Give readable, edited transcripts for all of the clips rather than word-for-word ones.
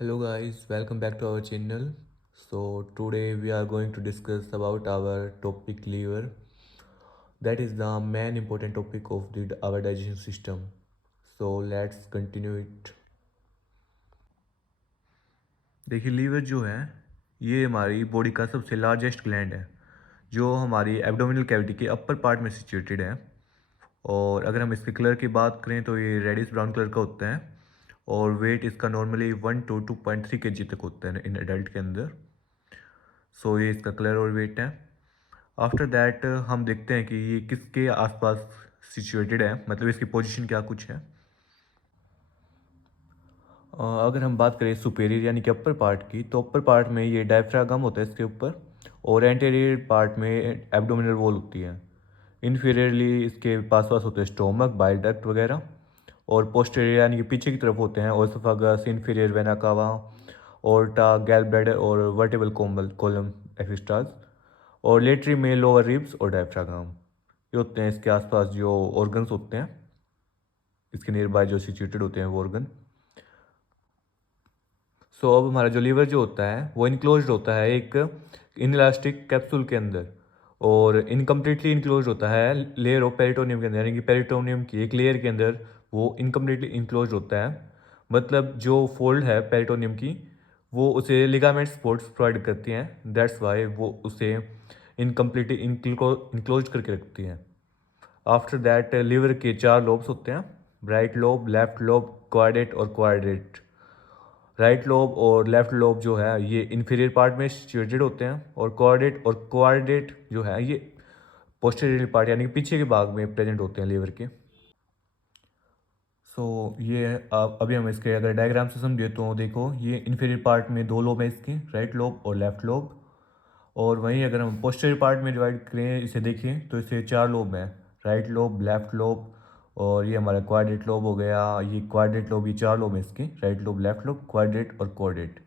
Hello guys, welcome back to our channel. So today we are going to discuss about our topic liver. That is the main important topic of our digestion system. So let's continue it. देखिए liver जो है ये हमारी body का सबसे largest gland है जो हमारी एब्डोमिनल कैविटी के अपर पार्ट में सिचुएटेड है। और अगर हम इसके कलर की बात करें तो ये रेडिश ब्राउन कलर का होता है और वेट इसका नॉर्मली 1 to 2.3 kg तक होता है इन एडल्ट के अंदर। सो ये इसका कलर और वेट है। आफ्टर दैट हम देखते हैं कि ये किसके आसपास सिचुएटेड है, मतलब इसकी पोजीशन क्या कुछ है। अगर हम बात करें सुपेरियर यानी कि अपर पार्ट की, तो अपर पार्ट में ये डायफ्रागम होता है इसके ऊपर, और एंटीरियर पार्ट में एब्डोमिनल वॉल होती है। इन्फीरियरली इसके पास पास होते हैं स्टोमक, बाइल डक्ट वगैरह, और पोस्टीरियर यानी कि पीछे की तरफ होते हैं oesophagus, inferior vena cava, aorta, gall bladder और वर्टेबल कॉलम एक्सिस्टाज। और लेटरी में लोअर रिब्स और डायफ्रागम ये होते हैं इसके आसपास जो ऑर्गन्स होते हैं, इसके नियर बाय जो सिचुएटेड होते हैं वो ऑर्गन। सो अब हमारा जो लीवर जो होता है वो इनक्लोज्ड होता है एक इनलास्टिक कैप्सूल के अंदर, और इनकम्प्लीटली इनक्लोज होता है लेयर ऑफ पेरिटोनियम के अंदर, यानी कि पेरिटोनियम की एक लेयर के अंदर वो इनकम्प्लीटली इनक्लोज होता है। मतलब जो फोल्ड है पेरिटोनियम की वो उसे लिगामेंट सपोर्ट्स प्रोवाइड करती हैं, दैट्स वाई वो उसे इनकम्प्लीटली इनक्लोज करके रखती हैं। आफ्टर दैट लिवर के 4 लोब्स होते हैं, right lobe, left lobe, quadrate और क्वाड्रेट। राइट लोब और लेफ्ट लोब जो है ये इन्फीरियर पार्ट में सिचुएटेड होते हैं, और क्वाड्रेट जो है ये पोस्टीरियर पार्ट यानी कि पीछे के भाग में प्रेजेंट होते हैं लीवर के। सो ये अब अभी हम इसके अगर डायग्राम से समझे तो देखो, ये इन्फीरियर पार्ट में 2 लोब है इसके, राइट लोब और लेफ्ट लोब। और वहीं अगर हम पोस्टीरियर पार्ट में डिवाइड करें, इसे देखें तो इसे 4 लोब हैं, राइट लोब, लेफ्ट लोब, और ये हमारा क्वाड्रेट लोब हो गया। ये क्वाड्रेट लोब, ये 4 लोब हैं इसके, right lobe, left lobe, quadrate और क्वाड्रेट।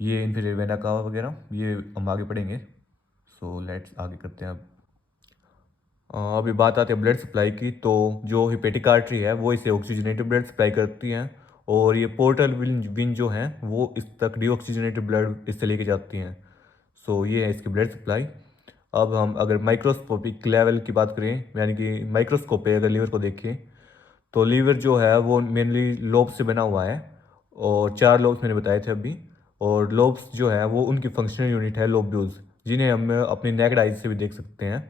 ये इन्फीरियर वेना कावा वगैरह ये हम आगे पढ़ेंगे। सो लेट्स आगे करते हैं अब। अभी बात आती है ब्लड सप्लाई की, तो जो हिपेटिक आर्टरी है वो इसे ऑक्सीजनेटेड ब्लड सप्लाई करती हैं, और ये पोर्टल विन जो हैं वो इस तक डीऑक्सीजनेटेड ब्लड इससे लेके जाती हैं। सो ये है इसकी ब्लड सप्लाई। अब हम अगर माइक्रोस्कोपिक लेवल की बात करें, यानी कि माइक्रोस्कोप पे अगर लीवर को देखें, तो लीवर जो है वो मेनली लोब से बना हुआ है, और 4 लोब्स मैंने बताए थे अभी। और लोब्स जो है वो उनकी फंक्शनल यूनिट है लोब्यूल्स, जिन्हें हम अपनी नेक्ड आइज से भी देख सकते हैं।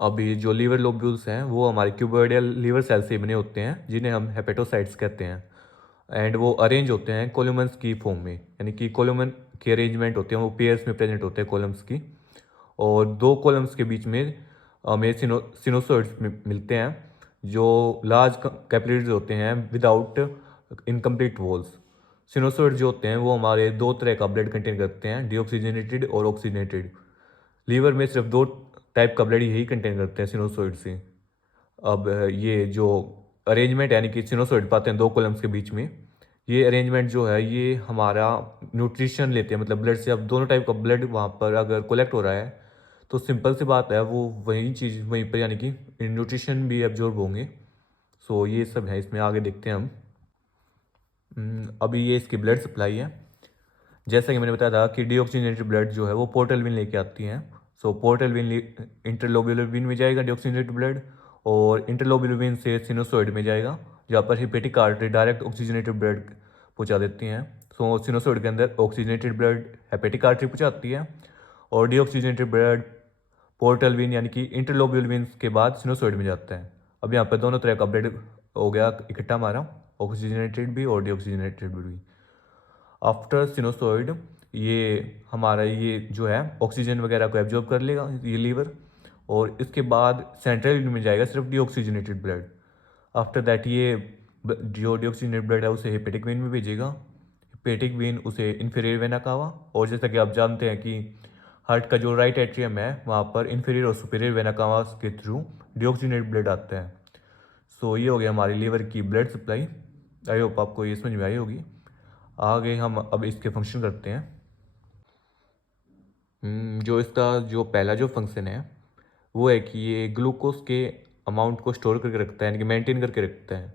अभी जो लीवर लोब्यूल्स हैं वो हमारे क्यूबोइडल लीवर सेल से बने होते हैं, जिन्हें हम हेपेटोसाइट्स कहते हैं। एंड वो अरेंज होते हैं कोलुमन्स की फॉर्म में, यानी कि कोलुमन के अरेंजमेंट होते हैं वो पेयर्स में प्रेजेंट होते हैं कॉलम्स की। और 2 कॉलम्स के बीच में हमें सिनोसॉइड्स मिलते हैं, जो लार्ज कैपिलरीज होते हैं विदाउट इनकम्प्लीट वॉल्स। सिनोसॉइड जो होते हैं वो हमारे 2 तरह का ब्लड कंटेन करते हैं, डीऑक्सीजनेटेड और ऑक्सीजनेटेड। लीवर में सिर्फ 2 टाइप का ब्लड यही कंटेन करते हैं सिनोसॉइड से। अब ये जो अरेंजमेंट यानी कि सिनोसॉइड पाते हैं 2 कॉलम्स के बीच में, ये अरेंजमेंट जो है ये हमारा न्यूट्रिशन लेते हैं, मतलब ब्लड से। अब दोनों टाइप का ब्लड वहाँ पर अगर कलेक्ट हो रहा है तो सिंपल सी बात है वो वही चीज़ वहीं पर, यानी कि न्यूट्रिशन भी एब्जॉर्ब होंगे। सो ये सब है इसमें, आगे देखते हैं हम। अभी ये इसकी ब्लड सप्लाई है। जैसा कि मैंने बताया था कि डीऑक्सीजनेटेड ब्लड जो है वो पोर्टल विन लेके आती हैं। सो पोर्टल विन इंटरलोब्यूलर विन में जाएगा डीऑक्सीजनेटेड ब्लड, और इंटरलोब्यूलर विन से सिनोसॉइड में जाएगा, जहाँ पर hepatic artery direct oxygenated blood पहुँचा देती हैं। सो सिनोसॉइड के अंदर ऑक्सीजनेटेड ब्लड हेपेटिक आर्टरी पहुँचाती है, और डीऑक्सीजनेटेड ब्लड पोर्टल विन यानी कि इंटरलोब्यूलर विन के बाद सिनोसॉइड में जाता है। अब यहाँ पर दोनों तरह का ब्लड हो गया इकट्ठा हमारा, ऑक्सीजनेटेड भी और डीऑक्सीजनेटेड भी। आफ्टर सिनोसॉइड ये हमारा ये जो है ऑक्सीजन वगैरह को एब्जॉर्ब कर लेगा ये लीवर, और इसके बाद सेंट्रल यूनिट में जाएगा सिर्फ डीऑक्सीजनेटेड ब्लड। आफ्टर दैट ये जो डीऑक्सीजनेटेड ब्लड है उसे हेपेटिक वेन में भेजेगा, हेपेटिक वेन उसे इन्फीरियर वेना कावा। और जैसा कि आप जानते हैं कि हार्ट का जो राइट एट्रियम है वहाँ पर इन्फीरियर और सुपीरियर वेना कावा के थ्रू डीऑक्सीजनेटेड ब्लड आता है। सो ये हो गया हमारी लीवर की ब्लड सप्लाई। आई होप आपको ये समझ में आई होगी। आगे हम अब इसके फंक्शन करते हैं। जो इसका जो पहला जो फंक्शन है वो है कि ये ग्लूकोज के अमाउंट को स्टोर करके रखता है, यानी कि मेंटेन करके रखता है।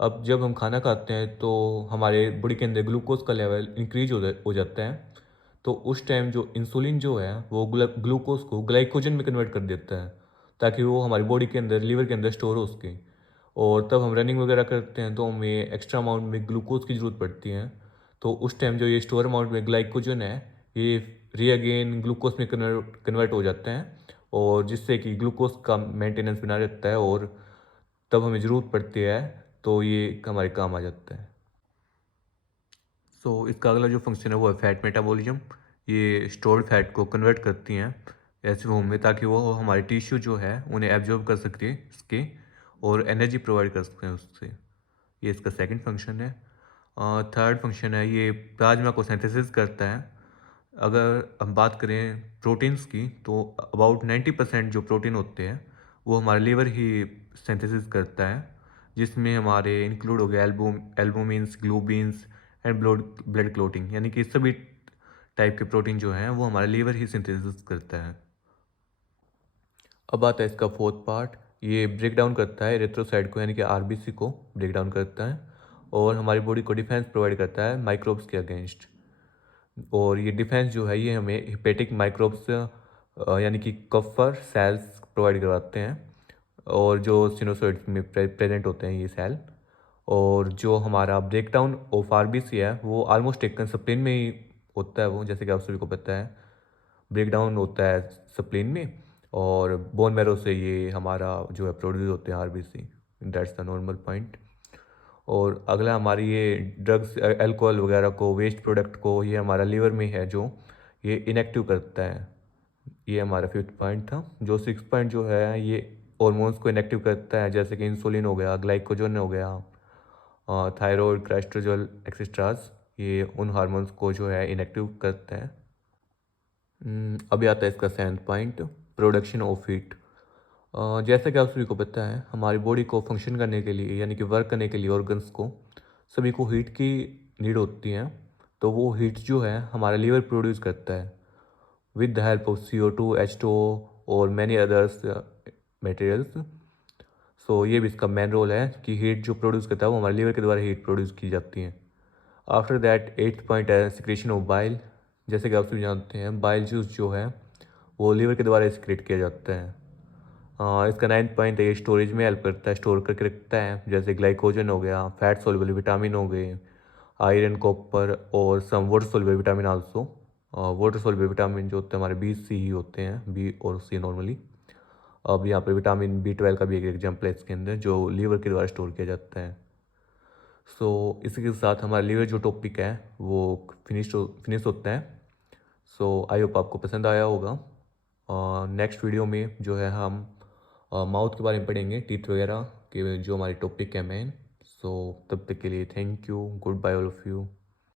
अब जब हम खाना खाते हैं तो हमारे बॉडी के अंदर ग्लूकोज का लेवल इंक्रीज हो जाता है। तो उस टाइम जो इंसुलिन जो है वो ग्लूकोज को ग्लाइकोजन में कन्वर्ट कर देता है, ताकि वो हमारी बॉडी के अंदर लीवर के अंदर स्टोर हो सके। और तब हम रनिंग वगैरह करते हैं तो हमें एक्स्ट्रा अमाउंट में ग्लूकोज की ज़रूरत पड़ती है। तो उस टाइम जो ये स्टोर अमाउंट में ग्लाइकोजन है, ये री ग्लूकोज में कन्वर्ट हो जाता है, और जिससे कि ग्लूकोज का मेंटेनेंस बना रहता है, और तब हमें ज़रूरत पड़ती है तो ये हमारे काम आ जाता है। इसका अगला जो फंक्शन है वो है फैट मेटाबॉलिज्म। ये स्टोर्ड फैट को कन्वर्ट करती हैं ऐसे फॉर्म में, ताकि वो हमारे टिश्यू जो है उन्हें एब्जॉर्ब कर सके और एनर्जी प्रोवाइड कर सकते हैं उससे। ये इसका सेकंड फंक्शन है। थर्ड फंक्शन है, ये प्लाज्मा को सिंथेसिस करता है। अगर हम बात करें प्रोटीन्स की, तो अबाउट 90% जो प्रोटीन होते हैं वो हमारा लीवर ही सिंथेसिस करता है, जिसमें हमारे इंक्लूड हो गया एल्बुमिन्स, ग्लोबिन्स एंड ब्लड क्लोटिंग, यानी कि सभी टाइप के प्रोटीन जो हैं वो हमारा लीवर ही सिंथेसिस करता है। अब आता है इसका फोर्थ पार्ट। ये ब्रेक डाउन करता है एरिथ्रोसाइट को, यानी कि आरबीसी को ब्रेक डाउन करता है, और हमारी बॉडी को डिफेंस प्रोवाइड करता है माइक्रोब्स के अगेंस्ट। और ये डिफेंस जो है ये हमें हिपेटिक माइक्रोब्स यानी कि कफर सेल्स प्रोवाइड करवाते हैं, और जो सिनोसॉइड्स में प्रेजेंट होते हैं ये सेल। और जो हमारा ब्रेक डाउन ऑफ आरबीसी है वो ऑलमोस्ट एक स्प्लिन में ही होता है, वो जैसे कि आप सभी को पता है ब्रेक डाउन होता है स्प्लिन में, और बोन मैरो से ये हमारा जो है प्रोड्यूस होते हैं RBC. That's the normal point. और अगला हमारी ये ड्रग्स अल्कोहल वगैरह को, वेस्ट प्रोडक्ट को, ये हमारा लीवर में है जो ये इनएक्टिव करता है। ये हमारा फिफ्थ पॉइंट था। जो सिक्स पॉइंट जो है ये हॉर्मोन्स को इनएक्टिव करता है, जैसे कि इंसुलिन हो गया, ग्लाइकोजन हो गया, थायराइड, कोलेस्ट्रॉल एक्सेट्रास। ये उन हार्मोन्स को जो है इनएक्टिव करते हैं। अभी आता है इसका seventh point, production of heat. जैसा कि आप सभी को पता है हमारी बॉडी को फंक्शन करने के लिए, यानी कि वर्क करने के लिए ऑर्गन्स को सभी को हीट की नीड होती है। तो वो हीट जो है हमारा लीवर प्रोड्यूस करता है with the help of CO2, H2O और मैनी अदर्स मटेरियल्स। ये भी इसका मेन रोल है कि हीट जो प्रोड्यूस करता है वो हमारे लीवर के द्वारा हीट प्रोड्यूस की जाती है। आफ्टर दैट एट्थ पॉइंट है सिक्रेशन ऑफ बाइल। जैसे कि आप सभी जानते हैं बाइल जूस जो है वो लीवर के द्वारा सिक्रेट किया जाता है। इसका नाइन्थ पॉइंट है ये स्टोरेज में हेल्प करता है, स्टोर करके रखता है, जैसे ग्लाइकोजन हो गया, फैट सोल्युबल विटामिन हो गए, आयरन, कॉपर और some water soluble vitamin also. Water soluble vitamin जो होते हैं हमारे B, C ही होते हैं, B और C नॉर्मली। अब यहाँ पर विटामिन B12 का भी एक एग्जाम्पल है इसके अंदर, जो लीवर के द्वारा स्टोर किया जाता है। इसी के साथ हमारा लीवर जो टॉपिक है वो फिनिश होता है। आई होप आपको पसंद आया होगा। नेक्स्ट वीडियो में जो है हम माउथ के बारे में पढ़ेंगे, टीथ वगैरह के, जो हमारे टॉपिक है मेन। तब तक के लिए thank you, goodbye all of you.